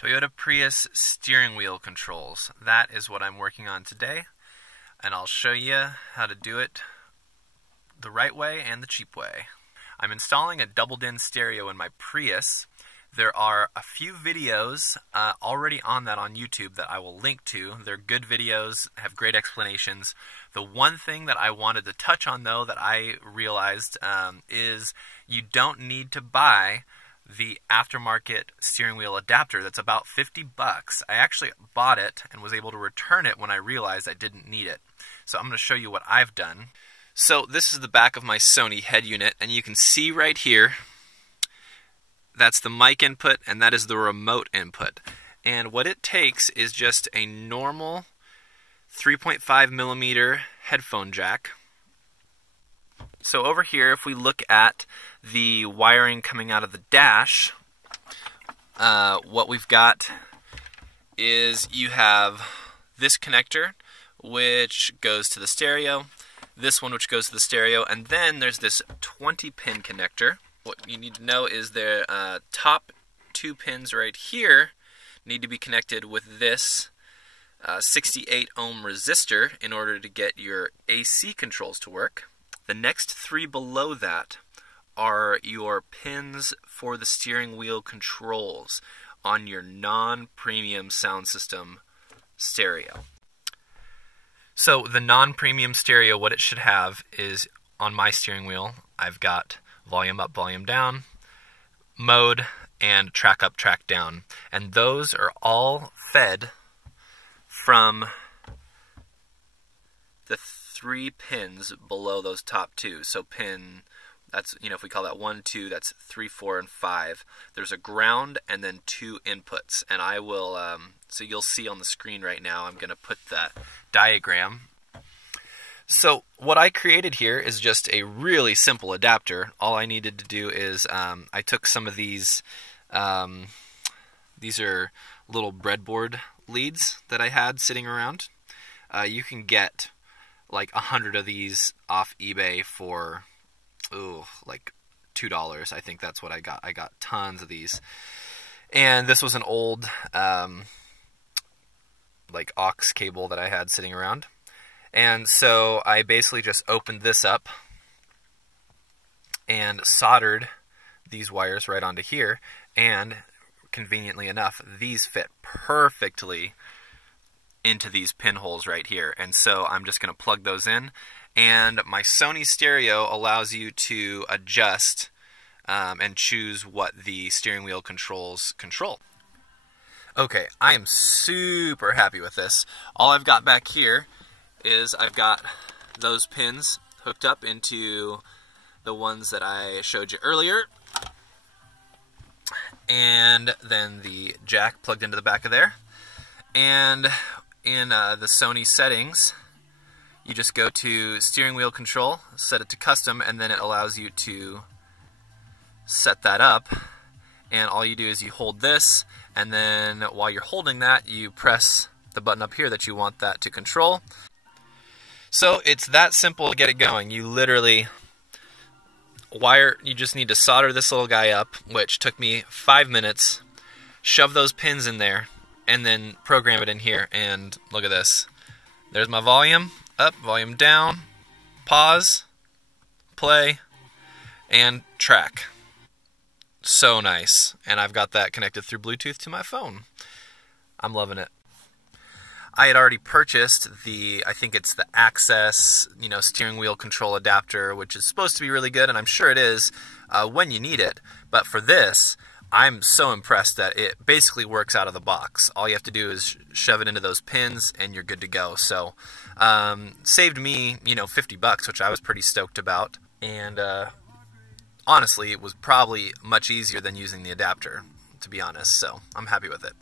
Toyota Prius steering wheel controls. That is what I'm working on today, and I'll show you how to do it the right way and the cheap way. I'm installing a double-din stereo in my Prius. There are a few videos already on that on YouTube that I will link to. They're good videos, have great explanations. The one thing that I wanted to touch on, though, that I realized is you don't need to buy the aftermarket steering wheel adapter. That's about 50 bucks. I actually bought it and was able to return it when I realized I didn't need it. So I'm going to show you what I've done. So this is the back of my Sony head unit, and you can see right here, that's the mic input and that is the remote input. And what it takes is just a normal 3.5 millimeter headphone jack. So over here, if we look at the wiring coming out of the dash, what we've got is you have this connector which goes to the stereo, this one which goes to the stereo, and then there's this 20-pin connector. What you need to know is the top two pins right here need to be connected with this 68 ohm resistor in order to get your AC controls to work. The next three below that are your pins for the steering wheel controls on your non-premium sound system stereo. So the non-premium stereo, what it should have is, on my steering wheel, I've got volume up, volume down, mode, and track up, track down. And those are all fed from the three pins below those top two. So pin, that's, if we call that 1, 2, that's 3, 4, and 5. There's a ground and then two inputs. And I will, so you'll see on the screen right now, I'm going to put that diagram. So what I created here is just a really simple adapter. All I needed to do is, I took some of these are little breadboard leads that I had sitting around. You can get like 100 of these off eBay for like $2. I think that's what I got. I got tons of these. And this was an old like aux cable that I had sitting around. And so I basically just opened this up and soldered these wires right onto here, and conveniently enough, these fit perfectly into these pinholes right here. And so I'm just going to plug those in, and my Sony stereo allows you to adjust and choose what the steering wheel controls control. Okay, I am super happy with this. All I've got back here is I've got those pins hooked up into the ones that I showed you earlier, and then the jack plugged into the back of there. And in the Sony settings, you just go to steering wheel control, set it to custom, and then it allows you to set that up. And all you do is you hold this, and then while you're holding that, you press the button up here that you want that to control. So it's that simple to get it going. You literally you just need to solder this little guy up, which took me 5 minutes, shove those pins in there, and then program it in here. And look at this. There's my volume up, volume down, pause, play, and track. So nice. And I've got that connected through Bluetooth to my phone. I'm loving it. I had already purchased I think it's the Access, steering wheel control adapter, which is supposed to be really good, and I'm sure it is when you need it. But for this, I'm so impressed that it basically works out of the box. All you have to do is shove it into those pins, and you're good to go. So, saved me, 50 bucks, which I was pretty stoked about. And honestly, it was probably much easier than using the adapter, to be honest. So I'm happy with it.